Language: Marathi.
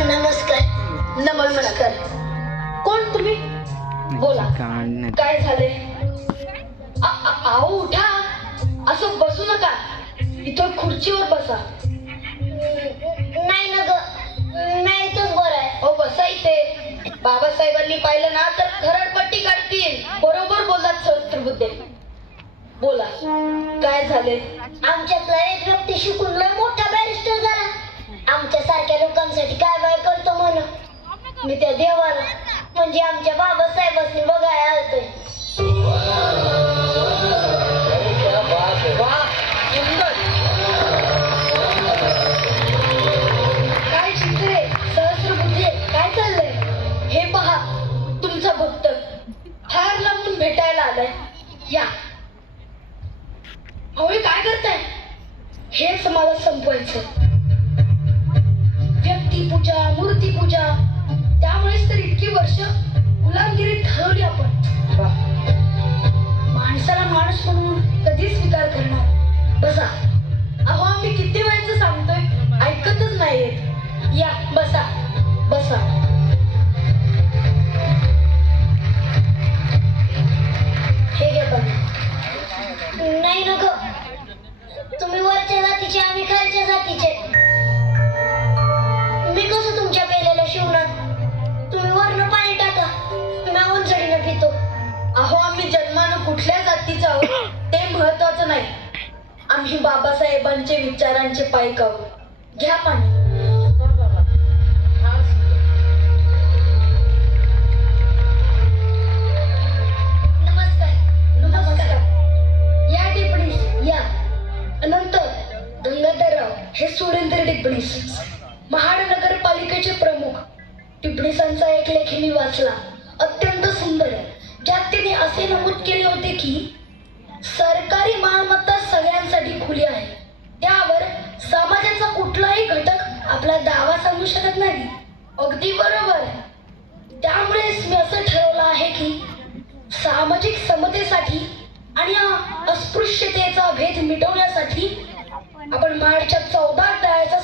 नमस्कार. नमस्कार. कोण तुम्ही? बोला, काय झाले? आओ उठा, असं बसू नका, इथं खुर्चीवर बसा. नाही ना ग, नाही इथंच बरं आहे. ओ बसा इथे. बाबासाहेबांनी पाहिलं ना तर खरडपट्टी काढतील. बरोबर बोलतात सहस्त्रबुद्धे. बोला, काय झाले? आमच्यातला एक व्यक्ती शिकून लय मोठा बॅरिस्टर झाला. आमच्या सारख्या लोकांसाठी काय बाय करतो म्हण. मी त्या देवाला म्हणजे आमच्या बाबासाहेबांनी बघायला आलतोय. वा, सुंदर. काय चित्रे, सहस्त्रबुद्धे, काय चाललंय? हे पहा, तुमचा भक्त फार लांबून भेटायला आलाय. या. अहो काय करताय? हेच मला संपवायचं. व्यक्तिपूजा, मूर्तीपूजा, त्यामुळेच तर इतकी वर्ष गुलामगिरीत घालवली आपण. माणसाला माणूस म्हणून कधी स्वीकार करणार? बसा. अहो आम्ही किती वेळचं सांगतोय, ऐकतच नाहीयेत. या बसा बसा. हे घे बघा. नाही ना ग, तुम्ही वरच्या जातीचे, आम्ही खालच्या जातीचे. मी कसं तुमच्या पेलेला शिवणार? तुम्ही वरनं पाणी टाका, मी उंचडीनं पितो. अहो आम्ही जन्मानं कुठल्या जातीचं आहोत ते महत्वाचं नाही. आम्ही बाबासाहेबांचे विचारांचे पाईक आहोत. घ्या पाणी. नमस्कार. नमस्कार. या टिपणीस या. नंतर गंगाधरराव हे सुरेंद्र टिपणीस, महाड नगरपालिकेचे प्रमुख. टिपणीसांचा एक लेख मी वाचला, अत्यंत सुंदर, ज्यात त्यांनी असे नमूद केले होते की सरकारी मालमत्ता सगळ्यांसाठी खुली आहे. त्यावर समाजाचा कुठलाही घटक आपला दावा सांगू शकत नाही. अगदी बरोबर. त्यामुळेच मी असं ठरवलं आहे की सामाजिक समतेसाठी आणि अस्पृश्यतेचा भेद मिटवण्यासाठी आपण मार्चच्या 14 तळ्याचा